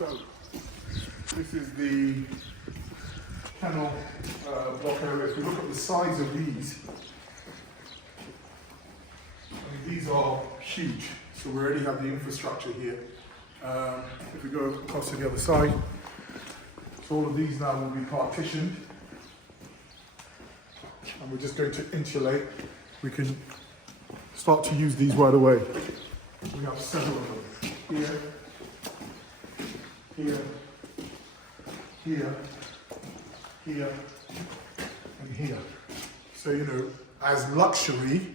So, this is the kennel block area. If we look at the size of these, these are huge. So we already have the infrastructure here. If we go across to the other side, so all of these now will be partitioned. And we're just going to insulate. We can start to use these right away. We have several of them. Here, here, here, here, and here. So, you know, as luxury,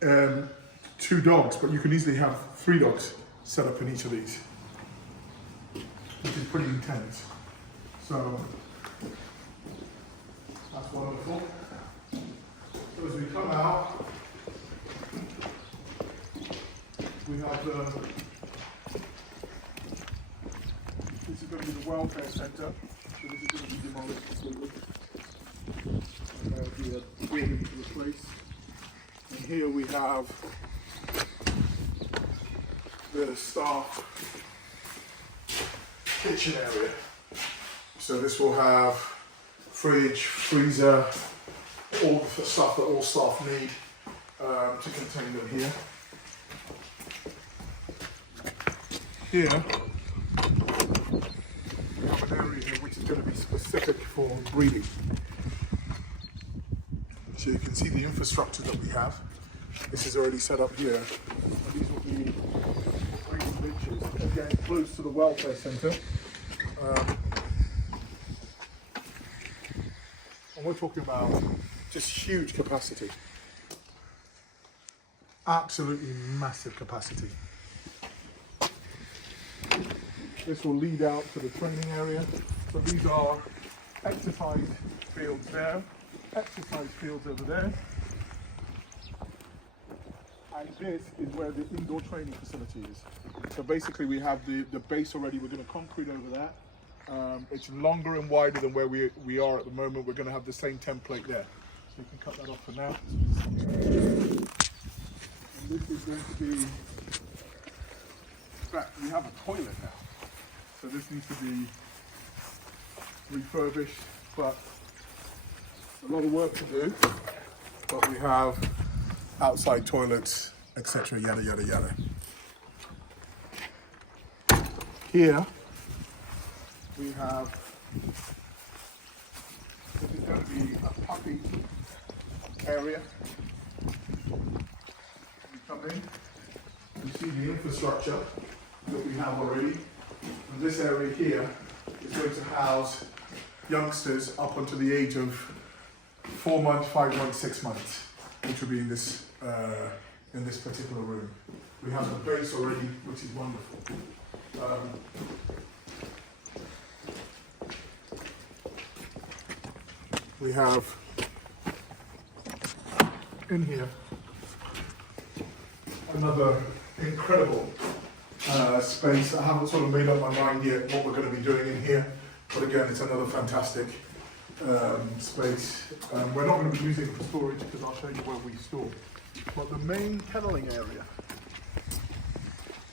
2 dogs, but you can easily have 3 dogs set up in each of these, which is pretty intense. So, that's wonderful. So as we come out, we have this is going to be the welfare centre, so this is going to be demolished completely. And there will be a building to replace. And here we have the staff kitchen area. So this will have fridge, freezer, all the stuff that all staff need to contain them here. Here, we have an area here which is going to be specific for breeding. So you can see the infrastructure that we have. This is already set up here. And these will be breeding benches, again close to the welfare centre. And we're talking about just huge capacity. Absolutely massive capacity. This will lead out to the training area. So these are exercise fields there, exercise fields over there. And this is where the indoor training facility is. So basically we have the base already, we're going to concrete over that. It's longer and wider than where we are at the moment. We're going to have the same template there. So you can cut that off for now. And this is going to be, in fact, we have a toilet now. So this needs to be refurbished, but a lot of work to do. But we have outside toilets, etc. Yada, yada, yada. Here, we have, this is going to be a puppy area. We come in, you see the infrastructure that we have already. And this area here is going to house youngsters up until the age of 4 months, 5 months, 6 months, which will be in this particular room. We have the base already, which is wonderful. We have in here another incredible space. I haven't sort of made up my mind yet what we're going to be doing in here, but again, it's another fantastic space. We're not going to be using it for storage because I'll show you where we store. But the main kenneling area,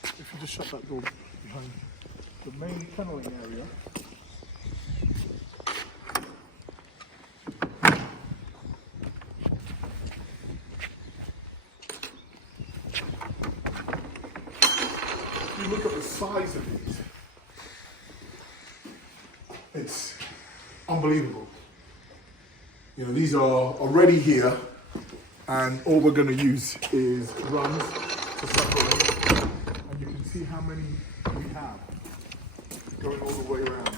if you just shut that door behind you, the main kenneling area look at the size of these, it's unbelievable. You know, these are already here, and all we're going to use is runs to separate, and you can see how many we have going all the way around.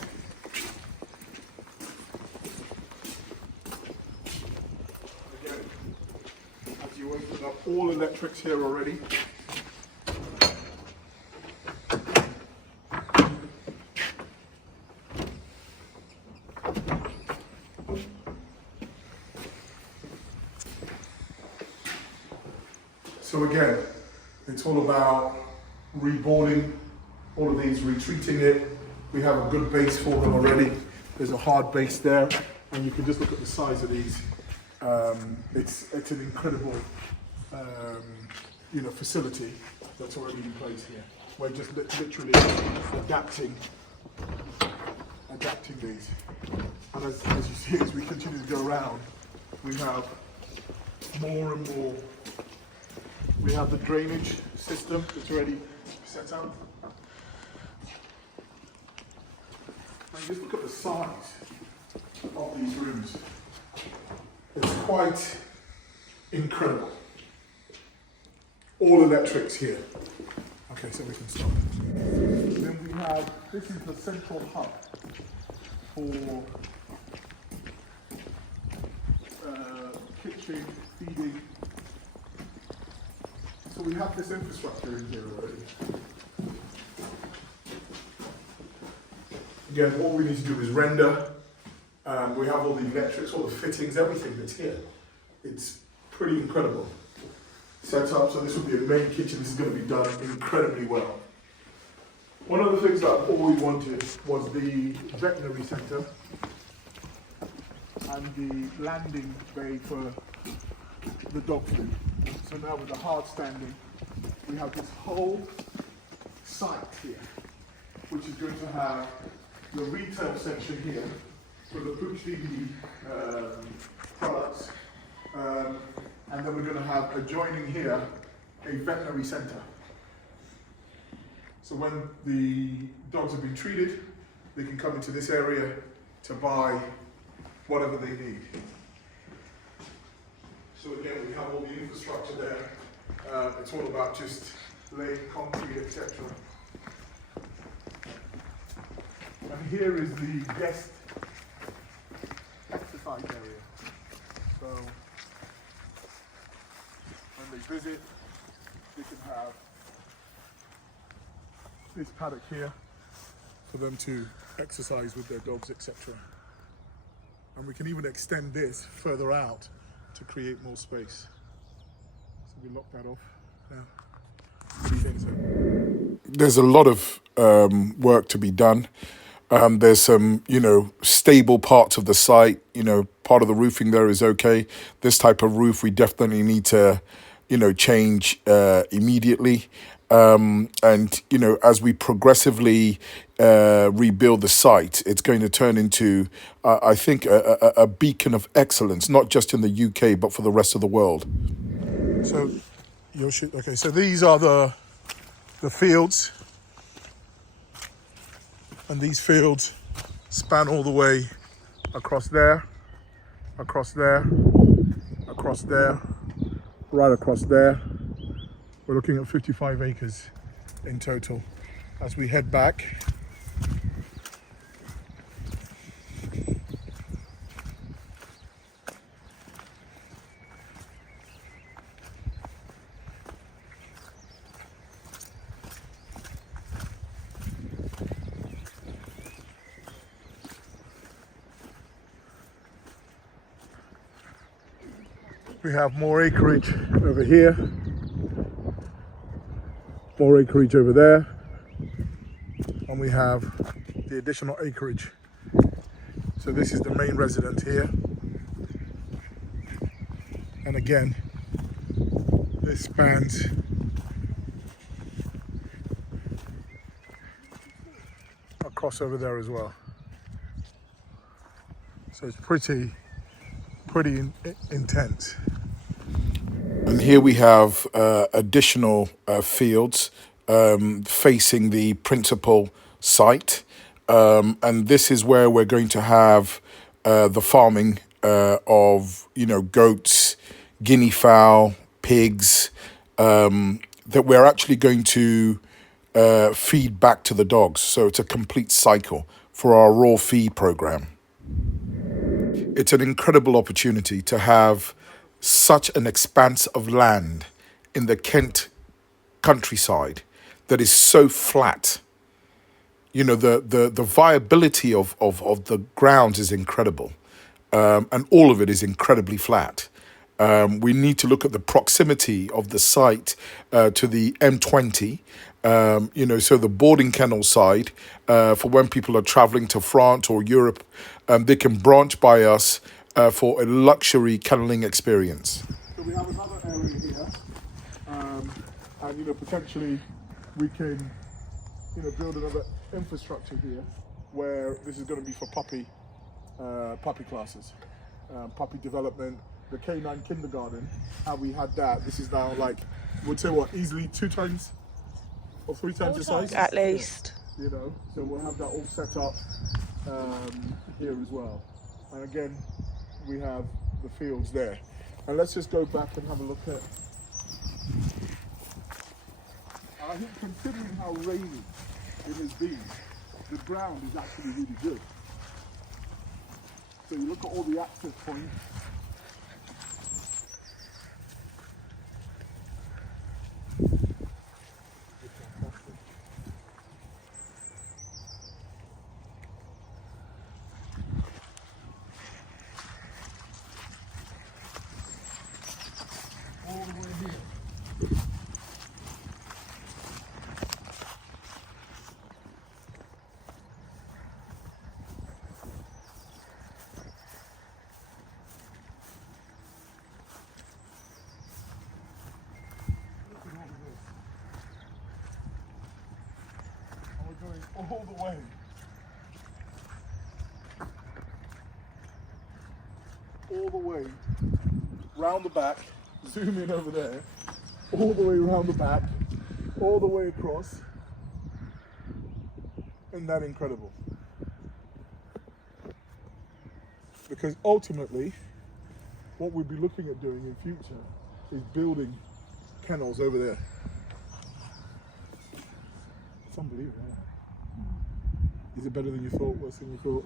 Again, as you open up, all electrics here already. So again, it's all about reboarding all of these, retreating it. We have a good base for them already. There's a hard base there, and you can just look at the size of these. It's an incredible facility that's already in place here. We're just literally adapting adapting these. And as you see, as we continue to go around, we have more and more. We have the drainage system that's already set up. And just look at the size of these rooms. It's quite incredible. All electrics here. Okay, so we can stop. Then we have, this is the central hub for kitchen, feeding. So we have this infrastructure in here already. Again, what we need to do is render. We have all the electrics, all the fittings, everything that's here. It's pretty incredible. Set up, so this will be a main kitchen. This is going to be done incredibly well. One of the things that all we wanted was the veterinary centre and the landing bay for the dog food. So now with the hard standing, we have this whole site here, which is going to have the retail section here for the Pooch DVD products, and then we're going to have adjoining here a veterinary centre. So when the dogs have been treated, they can come into this area to buy whatever they need. So again, we have all the infrastructure there. It's all about just laying concrete, etc. And here is the guest exercise area. So when they visit, they can have this paddock here for them to exercise with their dogs, etc. And we can even extend this further out to create more space. So we lock that off now. What do you think, sir? There's a lot of work to be done. There's some, stable parts of the site. Part of the roofing there is okay. This type of roof we definitely need to, change immediately. And, as we progressively rebuild the site, it's going to turn into, I think, a beacon of excellence, not just in the UK, but for the rest of the world. So, okay, so these are the fields. And these fields span all the way across there, across there, across there, right across there. We're looking at 55 acres in total. As we head back, we have more acreage over here, more acreage over there, and we have the additional acreage. So this is the main residence here, and again, this spans across over there as well. So it's pretty intense. And here we have additional fields facing the principal site. And this is where we're going to have the farming of, goats, guinea fowl, pigs, that we're actually going to feed back to the dogs. So it's a complete cycle for our raw feed program. It's an incredible opportunity to have such an expanse of land in the Kent countryside that is so flat. The viability of the grounds is incredible, and all of it is incredibly flat. We need to look at the proximity of the site to the M20, so the boarding kennel side, for when people are traveling to France or Europe, they can branch by us for a luxury kenneling experience. So we have another area here, and potentially we can build another infrastructure here where this is going to be for puppy classes, puppy development. The canine kindergarten, how we had that. This is now like, would say what, easily 2 times or 3 times the size at least. Yeah, you know, so we'll have that all set up here as well. And again, we have the fields there. And let's just go back and have a look at. I think considering how rainy it has been, the ground is actually really good. So you look at all the access points. All the way here. Going all the way. All the way round the back, zoom in over there, all the way around the back, all the way across. Isn't that incredible? Because ultimately, what we'll be looking at doing in future is building kennels over there. It's unbelievable, isn't it? Is it better than you thought? Worse than you thought?